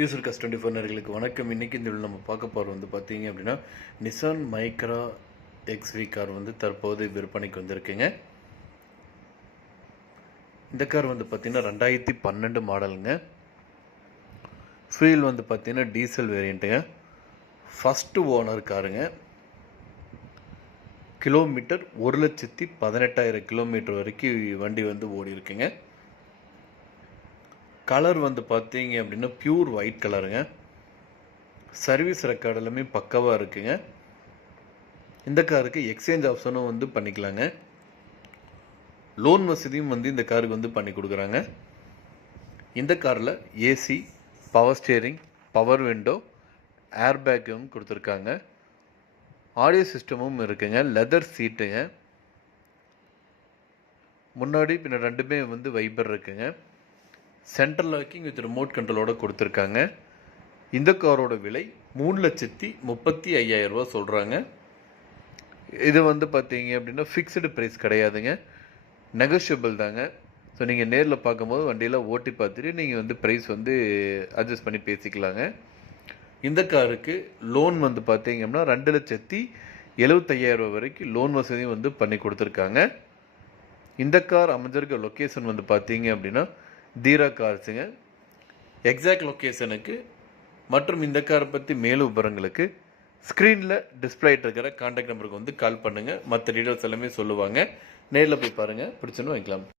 User கஸ் 24 நேயர்களுக்கு வணக்கம். இன்றைக்கி இந்த நம்ம பார்க்க போகிறது வந்து பார்த்தீங்க அப்படின்னா நிசான் மைக்ரா எக்ஸ்வி கார் வந்து தற்போது விற்பனைக்கு வந்திருக்குங்க. இந்த கார் வந்து பார்த்திங்கன்னா 2012 மாடலுங்க. ஃபீல் வந்து பார்த்திங்கன்னா டீசல் வேரியண்ட்டுங்க. ஃபஸ்ட்டு ஓனர் காருங்க. கிலோமீட்டர் 1,18,000 கிலோமீட்டர் வரைக்கும் வண்டி வந்து ஓடி இருக்குங்க. கலர் வந்து பார்த்தீங்க அப்படின்னா பியூர் ஒயிட் கலருங்க. சர்வீஸ் ரெக்கார்டு எல்லாமே பக்காவாக இருக்குங்க. இந்த காருக்கு எக்ஸ்சேஞ்ச் ஆப்ஷனும் வந்து பண்ணிக்கலாங்க. லோன் வசதியும் வந்து இந்த காருக்கு வந்து பண்ணி கொடுக்குறாங்க. இந்த காரில் AC, power steering, power window, air பேக்கும் கொடுத்துருக்காங்க. ஆடியோ சிஸ்டமும் இருக்குங்க. லெதர் சீட்டுங்க. முன்னாடி பின்ன ரெண்டுமே வந்து வைபர் இருக்குங்க. சென்ட்ரல் லாக்கிங் வித் ரிமோட் கண்ட்ரோலோடு கொடுத்துருக்காங்க. இந்த காரோட விலை 3,35,000 ரூபா சொல்கிறாங்க. இது வந்து பார்த்தீங்க அப்படின்னா ஃபிக்ஸ்டு ப்ரைஸ் கிடையாதுங்க, நெகோஷியபிள் தாங்க. ஸோ நீங்கள் நேரில் பார்க்கும்போது வண்டியில் ஓட்டி பார்த்துட்டு நீங்கள் வந்து ப்ரைஸ் வந்து அட்ஜஸ்ட் பண்ணி பேசிக்கலாங்க. இந்த காருக்கு லோன் வந்து பார்த்தீங்க அப்படின்னா 2,75,000 ரூபா வரைக்கும் லோன் வசதியும் வந்து பண்ணி கொடுத்துருக்காங்க. இந்த கார் அமைஞ்சிருக்க லொக்கேஷன் வந்து பார்த்தீங்க அப்படின்னா தீரா கார்ஸுங்க. எக்ஸாக்ட் லொக்கேஷனுக்கு மற்றும் இந்த காரை பற்றி மேலும் விவரங்களுக்கு ஸ்க்ரீனில் டிஸ்பிளே இருக்கிற கான்டாக்ட் நம்பருக்கு வந்து கால் பண்ணுங்கள். மற்ற டீட்டெயில்ஸ் எல்லாமே சொல்லுவாங்க. நேரில் போய் பாருங்கள், பிடிச்சுன்னு வாங்கிக்கலாம்.